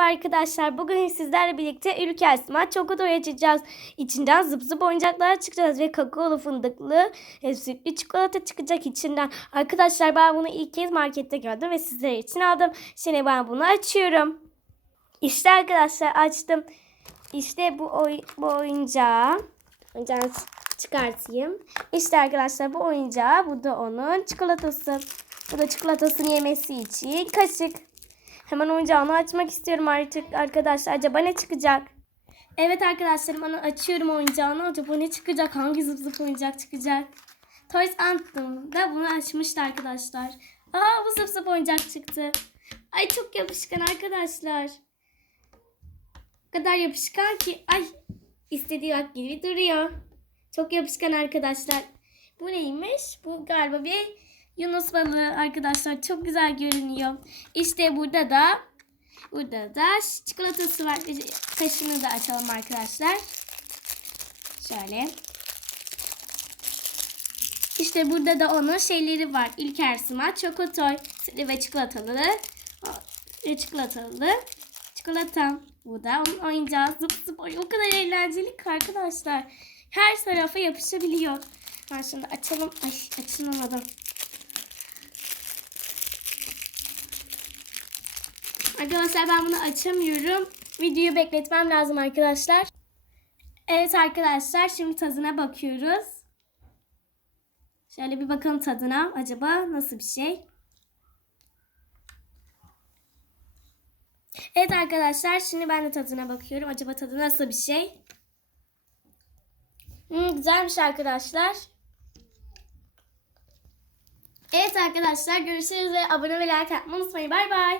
Merhaba arkadaşlar. Bugün sizlerle birlikte Ülker Smart Chocotoy açacağız. İçinden zıp zıp oyuncaklar çıkacağız ve kakaolu fındıklı e, sütlü çikolata çıkacak içinden. Arkadaşlar ben bunu ilk kez markette gördüm ve sizler için aldım. Şimdi ben bunu açıyorum. İşte arkadaşlar açtım. İşte bu, oy bu oyuncağı. Oyuncağı çıkartayım. İşte arkadaşlar bu oyuncağı. Bu da onun çikolatası. Bu da çikolatasını yemesi için kaşık. Hemen oyuncağını açmak istiyorum artık arkadaşlar. Acaba ne çıkacak? Evet arkadaşlarım onu açıyorum oyuncağını. Acaba ne çıkacak? Hangi zıp zıp oyuncak çıkacak? Toys Anthem da bunu açmıştı arkadaşlar. Aa bu zıp zıp oyuncak çıktı. Ay çok yapışkan arkadaşlar. O kadar yapışkan ki ay istediği bak gibi duruyor. Çok yapışkan arkadaşlar. Bu neymiş? Bu galiba bir Yunus balığı arkadaşlar. Çok güzel görünüyor. İşte burada da burada da çikolatası var. Taşını da açalım arkadaşlar. Şöyle. İşte burada da onun şeyleri var. İlker Chocotoy sütlü ve çikolatalı ve çikolatalı çikolata. Bu da onun oyuncağı zıp zıp. O kadar eğlenceli ki arkadaşlar. Her tarafa yapışabiliyor. Ben şimdi açalım. Ay açılamadım. Arkadaşlar ben bunu açamıyorum. Videoyu bekletmem lazım arkadaşlar. Evet arkadaşlar şimdi tadına bakıyoruz. Şöyle bir bakalım tadına. Acaba nasıl bir şey? Evet arkadaşlar şimdi ben de tadına bakıyorum. Acaba tadı nasıl bir şey? Hmm, güzelmiş arkadaşlar. Evet arkadaşlar görüşürüz ve abone ve like atmayı unutmayın. Bay bay.